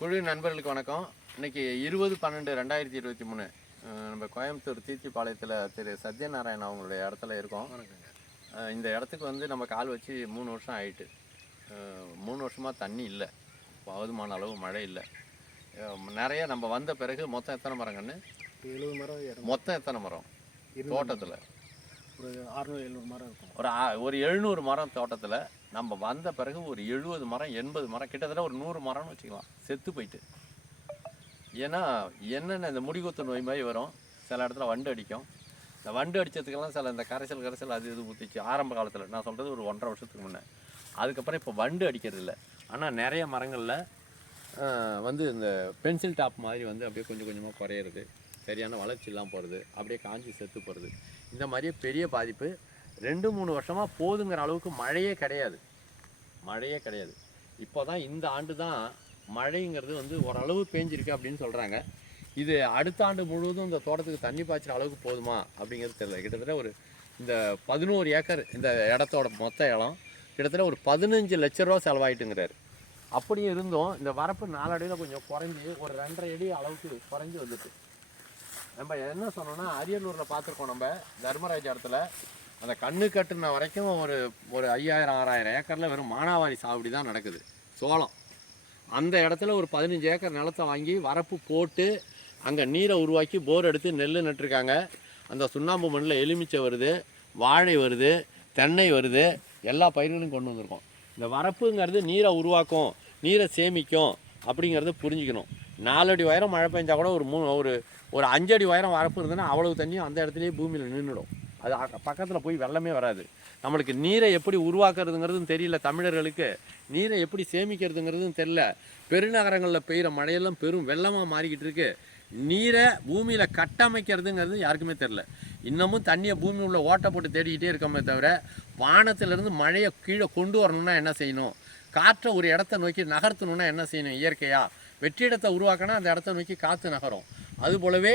குழு நண்பர்களுக்கு வணக்கம். இன்னைக்கு இருபது பன்னெண்டு ரெண்டாயிரத்தி இருபத்தி மூணு நம்ம கோயம்புத்தூர் தீர்த்திப்பாளையத்தில் திரு சத்யநாராயண் அவங்களுடைய இடத்துல இருக்கோம். இந்த இடத்துக்கு வந்து நம்ம கால் வச்சு மூணு வருஷம் ஆயிட்டு. மூணு வருஷமாக தண்ணி இல்லை. போதுமான அளவு மழை இல்லை. நிறைய நம்ம வந்த பிறகு மொத்தம் எத்தனை மரங்கன்னு எழுபது மரம் மொத்தம் எத்தனை மரம்? தோட்டத்தில். ஒரு அறுநூறு எழுநூறு மரம் இருக்கும். ஒரு ஒரு எழுநூறு மரம் தோட்டத்தில். நம்ம வந்த பிறகு ஒரு எழுபது மரம் எண்பது மரம் கிட்டத்தட்ட ஒரு நூறு மரம்னு வச்சுக்கலாம். செத்து போயிட்டு. ஏன்னா என்னென்ன இந்த முடிகுத்து நோய் மாதிரி வரும்? சில இடத்துல வண்டு அடிக்கும். இந்த வண்டு அடித்ததுக்கெல்லாம் சில இந்த கரைசல் கரைசல் அது இது ஊற்றிச்சு ஆரம்ப காலத்தில் நான் சொல்கிறது ஒரு ஒன்றரை வருஷத்துக்கு முன்னே. அதுக்கப்புறம் இப்போ வண்டு அடிக்கிறது இல்லை. ஆனால் நிறைய மரங்களில் வந்து இந்த பென்சில் டாப் மாதிரி வந்து அப்படியே கொஞ்சம் கொஞ்சமாக குறையிறது. சரியான வளர்ச்சி இல்லாமல் போகிறது அப்படியே காஞ்சி செத்து போகிறது இந்த மாதிரியே பெரிய பாதிப்பு. ரெண்டு மூணு வருஷமாக போதுங்கிற அளவுக்கு மழையே கிடையாது. மழையே கிடையாது. இப்போ தான் இந்த ஆண்டு தான் மழைங்கிறது வந்து ஓரளவு பேஞ்சிருக்கு அப்படின்னு சொல்கிறாங்க இது அடுத்த ஆண்டு முழுவதும் இந்த தோட்டத்துக்கு தண்ணி பாய்ச்சிற அளவுக்கு போதுமா அப்படிங்கிறது தெரியல. கிட்டத்தட்ட ஒரு இந்த பதினோரு ஏக்கர் இந்த இடத்தோட மொத்த இடம் கிட்டத்தட்ட ஒரு பதினஞ்சு லட்ச ரூபா செலவாயிட்டுங்கிறாரு. அப்படியும் இருந்தும் இந்த வரப்பு நாலடியில் கொஞ்சம் குறைஞ்சி ஒரு ரெண்டரை அடி அளவுக்கு குறைஞ்சி வந்துட்டு. நம்ம என்ன சொன்னோம்னா அரியலூரில் பார்த்துருக்கோம் நம்ம தர்மராஜ் இடத்துல அந்த கண்ணு கட்டுன வரைக்கும் ஒரு ஒரு ஐயாயிரம் ஆறாயிரம் ஏக்கரில் வெறும் மானாவாரி சாகுபடி தான் நடக்குது. சோளம். அந்த இடத்துல ஒரு பதினஞ்சு ஏக்கர் நிலத்தை வாங்கி வரப்பு போட்டு அங்கே நீரை உருவாக்கி போர் எடுத்து நெல் நட்டுருக்காங்க. அந்த சுண்ணாம்பு மண்ணில் எலுமிச்சை வருது வாழை வருது தென்னை வருது எல்லா பயிர்களும் கொண்டு வந்திருக்கோம். இந்த வரப்புங்கிறது நீரை உருவாக்கும் நீரை சேமிக்கும் அப்படிங்கிறத புரிஞ்சுக்கணும். நாலடி உயரம் மழை பெஞ்சால் கூட ஒரு மூணு ஒரு ஒரு அஞ்சடி உயரம் வரப்பு இருந்ததுன்னா அவ்வளவு தண்ணியும் அந்த இடத்துலையே பூமியில் நின்றுடும் அது பக்கத்தில் போய் வெள்ளமே வராது. நம்மளுக்கு நீரை எப்படி உருவாக்குறதுங்கிறதும் தெரியல தமிழர்களுக்கு. நீரை எப்படி சேமிக்கிறதுங்கிறதும் தெரியல. பெருநகரங்களில் பெய்கிற மழையெல்லாம் பெரும் வெள்ளமாக மாறிக்கிட்டு இருக்கு நீரை பூமியில் கட்டமைக்கிறதுங்கிறது யாருக்குமே தெரில இன்னமும் தண்ணியை பூமி உள்ள ஓட்டை போட்டு தேடிக்கிட்டே இருக்கோமே தவிர வானத்திலிருந்து மழையை கீழே கொண்டு வரணும்னா என்ன செய்யணும்? காற்றை ஒரு இடத்த நோக்கி நகர்த்தணும்னா என்ன செய்யணும்? இயற்கையாக வெற்றிடத்தை உருவாக்கினா அந்த இடத்த நோக்கி காற்று நகரும். அது போலவே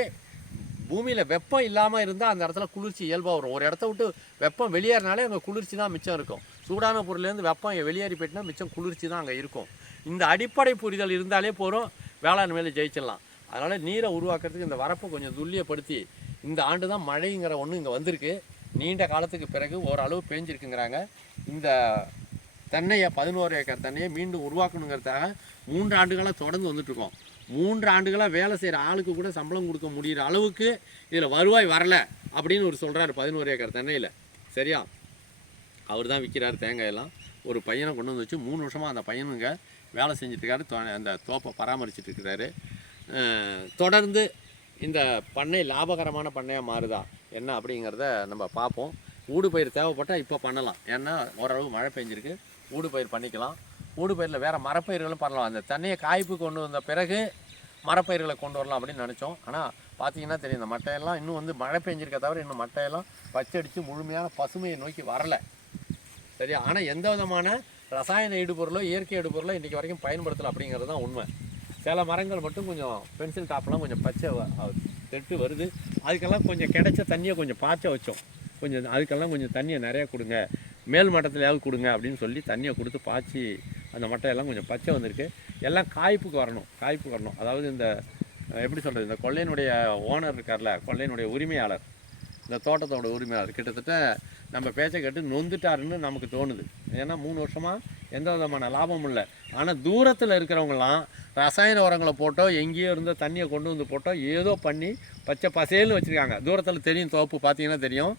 பூமியில் வெப்பம் இல்லாமல் இருந்தால் அந்த இடத்துல குளிர்ச்சி இயல்பாக வரும். ஒரு இடத்த விட்டு வெப்பம் வெளியேறினாலே அங்கே குளிர்ச்சி தான் மிச்சம் இருக்கும். சூடான பொருள்லேருந்து வெப்பம் வெளியேறி போயிட்டுனா மிச்சம் குளிர்ச்சி தான் அங்கே இருக்கும். இந்த அடிப்படை புரிதல் இருந்தாலே போகிறோம் வேளாண் மேலே ஜெயிச்சிடலாம். அதனால் நீரை உருவாக்குறதுக்கு இந்த வரப்பை கொஞ்சம் துல்லியப்படுத்தி இந்த ஆண்டு தான் மழைங்கிற ஒன்று இங்கே வந்திருக்கு. நீண்ட காலத்துக்கு பிறகு ஓரளவு பேஞ்சிருக்குங்கிறாங்க. இந்த தென்னையை பதினோரு ஏக்கர் தென்னையை மீண்டும் உருவாக்கணுங்கிறதுக்காக மூன்று ஆண்டுகளாக தொடர்ந்து வந்துட்டுருக்கோம் மூன்று ஆண்டுகளாக வேலை செய்கிற ஆளுக்கு கூட சம்பளம் கொடுக்க முடிகிற அளவுக்கு இதில் வருவாய் வரல அப்படின்னு ஒரு சொல்கிறாரு பதினோரு ஏக்கர் தென்னையில். சரியா? அவர் தான் விற்கிறார் தேங்காயெல்லாம் ஒரு பையனை கொண்டு வந்து வச்சு மூணு வருஷமாக அந்த பையனுங்க வேலை செஞ்சுட்டு இருக்காரு அந்த தோப்பை பராமரிச்சுட்டு இருக்கிறாரு தொடர்ந்து இந்த பண்ணை லாபகரமான பண்ணையாக மாறுதா? என்ன அப்படிங்கிறத நம்ம பார்ப்போம் ஊடுபயிர் தேவைப்பட்டால் இப்போ பண்ணலாம். ஏன்னா ஓரளவு மழை பெஞ்சிருக்கு. ஊடுபயிர் பண்ணிக்கலாம். ஊடுபயிரில் வேறு மரப்பயிர்களும் பண்ணலாம் அந்த தண்ணியை காய்ப்பு கொண்டு வந்த பிறகு மரப்பயிர்களை கொண்டு வரலாம் அப்படின்னு நினச்சோம். ஆனால் பார்த்தீங்கன்னா தெரியும் இந்த மட்டையெல்லாம் இன்னும் வந்து மழை பெஞ்சிருக்க தவிர இன்னும் மட்டையெல்லாம் பச்சடித்து முழுமையான பசுமையை நோக்கி வரலை. சரியா? ஆனால் எந்த விதமான ரசாயன இடுபொருளோ இயற்கை இடுபொருளோ இன்றைக்கி வரைக்கும் பயன்படுத்தலை அப்படிங்கிறது தான் உண்மை. சில மரங்கள் மட்டும் கொஞ்சம் பென்சில் டாப்லாம் கொஞ்சம் பச்சை தெட்டு வருது. அதுக்கெல்லாம் கொஞ்சம் கிடைச்ச தண்ணியை கொஞ்சம் பாய்ச்ச வச்சோம். கொஞ்சம் அதுக்கெல்லாம் கொஞ்சம் தண்ணியை நிறையா கொடுங்க. மேல் மட்டத்துலையாவது கொடுங்க அப்படின்னு சொல்லி தண்ணியை கொடுத்து பாய்ச்சி அந்த மட்டையெல்லாம் கொஞ்சம் பச்சை வந்திருக்கு. எல்லாம் காய்ப்புக்கு வரணும் காய்ப்புக்கு வரணும். அதாவது இந்த எப்படி சொல்கிறது இந்த கொள்ளையினுடைய ஓனர் இருக்கார்ல கொள்ளையினுடைய உரிமையாளர் இந்த தோட்டத்தோட உரிமையாளர் கிட்டத்தட்ட நம்ம பேச்சை கேட்டு நொந்துட்டாருன்னு நமக்கு தோணுது. ஏன்னா மூணு வருஷமாக எந்த விதமான லாபமும் இல்லை. ஆனால் தூரத்தில் இருக்கிறவங்களாம் ரசாயன உரங்களை போட்டோ எங்கேயோ இருந்த தண்ணியை கொண்டு வந்து போட்டோ ஏதோ பண்ணி பச்சை பசேல்னு வச்சுருக்காங்க. தூரத்தில் தெரியும் தோப்பு பார்த்தீங்கன்னா தெரியும்.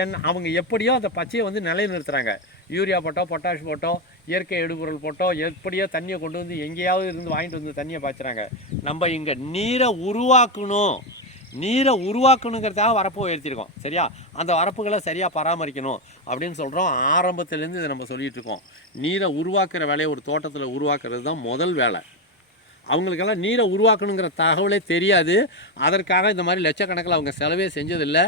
ஏன் அவங்க எப்படியோ அந்த பச்சையை வந்து நிலைநிறுத்துகிறாங்க யூரியா போட்டோ பொட்டாஷ் போட்டோ இயற்கை எடுபொருள் போட்டோ எப்படியோ தண்ணியை கொண்டு வந்து எங்கேயாவது இருந்து வாங்கிட்டு வந்து தண்ணியை பாய்ச்சுறாங்க. நம்ம இங்கே நீரை உருவாக்கணும். நீரை உருவாக்கணுங்கிறதுக்காக வரப்பு உயர்த்திருக்கோம் சரியா? அந்த வரப்புகளை சரியாக பராமரிக்கணும் அப்படின்னு சொல்கிறோம் ஆரம்பத்துலேருந்து இதை நம்ம சொல்லிகிட்டு இருக்கோம் நீரை உருவாக்குற வேலையை ஒரு தோட்டத்தில் உருவாக்குறது தான் முதல் வேலை. அவங்களுக்கெல்லாம் நீரை உருவாக்கணுங்கிற தகவலே தெரியாது. அதற்காக இந்த மாதிரி லட்சக்கணக்கில் அவங்க செலவே செஞ்சதில்லை.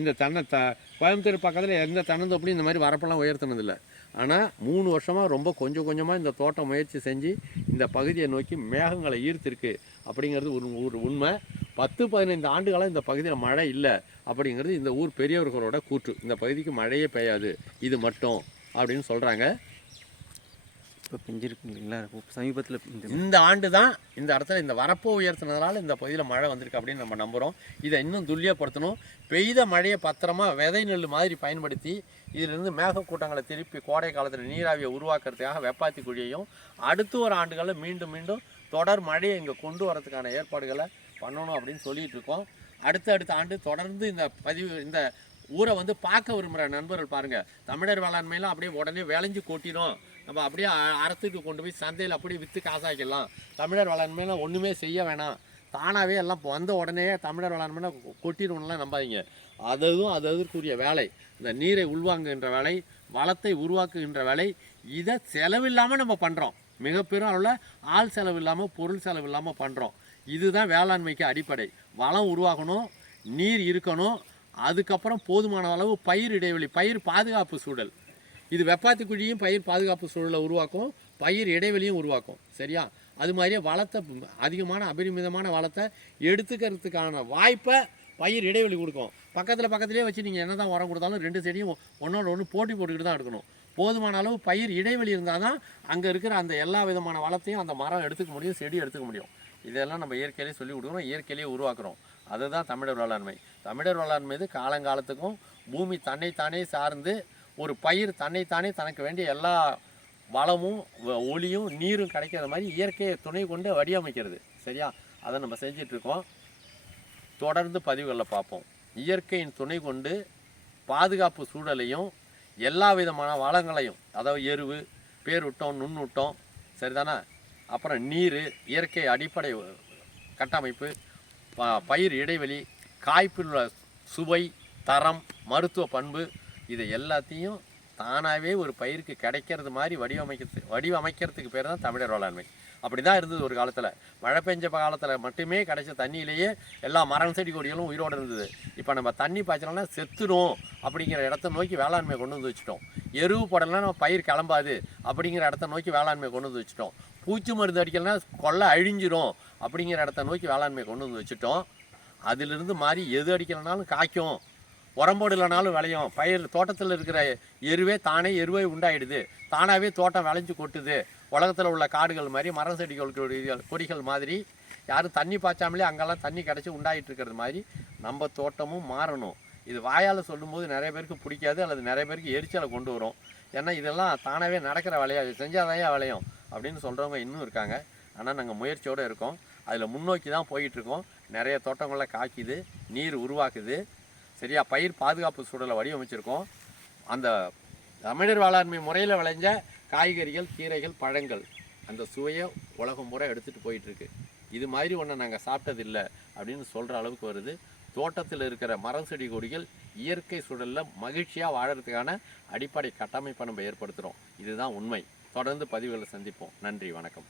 இந்த தன்னை த கோயம்புத்தூர் பக்கத்தில் எந்த தென்னந்தோப்புலையும் இந்த மாதிரி வரப்பெல்லாம் உயர்த்தினதில்லை. ஆனால் மூணு வருஷமாக ரொம்ப கொஞ்சம் கொஞ்சமாக இந்த தோட்டம் முயற்சி செஞ்சு இந்த பகுதியை நோக்கி மேகங்களை ஈர்த்திருக்கு அப்படிங்கிறது ஒரு ஒரு உண்மை. பத்து பதினைந்து ஆண்டுகளாக இந்த பகுதியில் மழை இல்லை அப்படிங்கிறது இந்த ஊர் பெரியவர்களோட கூற்று. இந்த பகுதிக்கு மழையே பெய்யாது. இது மட்டும் அப்படின்னு சொல்கிறாங்க இப்போ பெஞ்சிருக்கு இல்லைங்களா சமீபத்தில் இந்த ஆண்டு தான் இந்த இடத்துல இந்த வரப்போ உயர்த்தினதுனால இந்த பகுதியில் மழை வந்திருக்கு அப்படின்னு நம்ம நம்புகிறோம் இதை இன்னும் துல்லியப்படுத்தணும். பெய்த மழையை பத்திரமா விதை நெல் மாதிரி பயன்படுத்தி இதிலிருந்து மேகக்கூட்டங்களை திருப்பி கோடை காலத்தில் நீராவியை உருவாக்குறதுக்காக வெப்பாத்தி குழியையும் அடுத்து ஒரு ஆண்டுகளில் மீண்டும் மீண்டும் தொடர் மழையை இங்கே கொண்டு வரதுக்கான ஏற்பாடுகளை பண்ணணும் அப்படின்னு சொல்லிகிட்டு இருக்கோம். அடுத்த அடுத்த ஆண்டு தொடர்ந்து இந்த பதிவு இந்த ஊரை வந்து பார்க்க விரும்புகிற நண்பர்கள் பாருங்கள் தமிழர் வேளாண்மையெல்லாம் அப்படியே உடனே விளைஞ்சு கொட்டிடும். நம்ம அப்படியே அறத்துக்கு கொண்டு போய் சந்தையில் அப்படியே விற்று காசாக்கிடலாம். தமிழர் வளர்மையில ஒன்றுமே செய்ய வேணாம். தானாகவே எல்லாம் வந்த உடனே தமிழர் வேளாண்மையில கொட்டிடுவோம்லாம் நம்பாதீங்க. அதுவும் அது அதற்குரிய வேலை. இந்த நீரை உள்வாங்குகின்ற வேலை வளத்தை உருவாக்குகின்ற வேலை இதை செலவில்லாமல் நம்ம பண்ணுறோம் மிக பெரும் அளவில் ஆள் செலவு இல்லாமல் பொருள் செலவு இல்லாமல் பண்ணுறோம் இதுதான் வேளாண்மைக்கு அடிப்படை. வளம் உருவாகணும் நீர் இருக்கணும் அதுக்கப்புறம் போதுமான அளவு பயிர் இடைவெளி பயிர் பாதுகாப்பு சூழல். இது வெப்பாத்தி குழியும் பயிர் பாதுகாப்பு சூழலை உருவாக்கும் பயிர் இடைவெளியும் உருவாக்கும். சரியா? அது மாதிரியே வளத்தை அதிகமான அபரிமிதமான வளத்தை எடுத்துக்கிறதுக்கான வாய்ப்பை பயிர் இடைவெளி கொடுக்கும். பக்கத்தில் பக்கத்துலேயே வச்சு நீங்கள் என்ன தான் உரம் கொடுத்தாலும் ரெண்டு செடியும் ஒன்றோட ஒன்று போட்டி போட்டுக்கிட்டு தான் எடுக்கணும். போதுமான அளவு பயிர் இடைவெளி இருந்தால் தான் அங்கே இருக்கிற அந்த எல்லா விதமான வளத்தையும் அந்த மரம் எடுத்துக்க முடியும் செடி எடுத்துக்க முடியும். இதெல்லாம் நம்ம இயற்கையிலே சொல்லி கொடுக்குறோம் இயற்கையிலேயே உருவாக்குறோம். அதுதான் தமிழர் வேளாண்மை. தமிழர் வேளாண்மை இது காலங்காலத்துக்கும் பூமி தன்னைத்தானே சார்ந்து ஒரு பயிர் தன்னைத்தானே தனக்கு வேண்டிய எல்லா வளமும் ஒளியும் நீரும் கிடைக்கிற மாதிரி இயற்கையை துணை கொண்டு வடிவமைக்கிறது. சரியா? அதை நம்ம செஞ்சிட்ருக்கோம் தொடர்ந்து பதிவுகளில் பார்ப்போம். இயற்கையின் துணை கொண்டு பாதுகாப்பு சூழலையும் எல்லா விதமான வளங்களையும் அதாவது எருவு பேரூட்டம் நுண்ணூட்டம் சரிதானே? அப்புறம் நீர் இயற்கை அடிப்படை கட்டமைப்பு ப- பயிர் இடைவெளி காய்ப்பில் உள்ள சுவை தரம் மருத்துவ பண்பு இதை எல்லாத்தையும் தானாகவே ஒரு பயிருக்கு கிடைக்கிறது மாதிரி வடிவமைக்கிறது வடிவமைக்கிறதுக்கு பேர் தான் தமிழர் வேளாண்மை. அப்படி தான் இருந்தது ஒரு காலத்தில். மழை பெஞ்ச காலத்தில் மட்டுமே கிடைச்ச தண்ணியிலேயே எல்லா மரம் செடி கொடிகளும் உயிரோடு இருந்தது. இப்போ நம்ம தண்ணி பாய்ச்சலன்னா செத்துடும் அப்படிங்கிற இடத்த நோக்கி வேளாண்மை கொண்டு வந்து வச்சுட்டோம். எருவு போடலாம் நம்ம பயிர் கிளம்பாது அப்படிங்கிற இடத்த நோக்கி வேளாண்மை கொண்டு வந்து வச்சுட்டோம். பூச்சி மருந்து அடிக்கலன்னா கொள்ளை அழிஞ்சிரும் அப்படிங்கிற இடத்த நோக்கி வேளாண்மை கொண்டு வந்து வச்சுட்டோம். அதிலிருந்து மாறி எது அடிக்கலனாலும் காய்க்கும். உரம் இல்லைனாலும் விளையும். பயிர் தோட்டத்தில் இருக்கிற எருவே தானே எருவை உண்டாயிடுது. தானாகவே தோட்டம் விளைஞ்சு கொட்டுது. உலகத்தில் உள்ள காடுகள் மாதிரி மரம் செடிகள் கொடிகள் கொடிகள் மாதிரி யாரும் தண்ணி பாய்ச்சாமலே அங்கெல்லாம் தண்ணி கிடச்சி உண்டாயிட்டு இருக்கிறது மாதிரி நம்ம தோட்டமும் மாறணும். இது வாயால் சொல்லும்போது நிறைய பேருக்கு பிடிக்காது அல்லது நிறைய பேருக்கு எரிச்சலை கொண்டு வரும். ஏன்னா இதெல்லாம் தானாகவே நடக்கிற விளையாது இது செஞ்சாதான் விளையும் அப்படின்னு சொல்கிறவங்க இன்னும் இருக்காங்க. ஆனால் நாங்கள் முயற்சியோடு இருக்கோம். அதில் முன்னோக்கி தான் போயிட்டுருக்கோம் நிறைய தோட்டங்களில் காய்க்குது நீர் உருவாக்குது. சரியா பயிர் பாதுகாப்பு சூழலை வடிவமைச்சிருக்கோம். அந்த தமிழர் வேளாண்மை முறையில் விளைஞ்ச காய்கறிகள் கீரைகள் பழங்கள் அந்த சுவையை உலகம் பூரா எடுத்துகிட்டு போயிட்டுருக்கு. இது மாதிரி ஒன்று நாங்கள் சாப்பிட்டதில்லை அப்படின்னு சொல்கிற அளவுக்கு வருது. தோட்டத்தில் இருக்கிற மரம் செடி கொடிகள் இயற்கை சூழலில் மகிழ்ச்சியாக வாழறதுக்கான அடிப்படை கட்டமைப்பை நம்ம ஏற்படுத்துகிறோம் இதுதான் உண்மை. தொடர்ந்து பதிவுகளை சந்திப்போம். நன்றி வணக்கம்.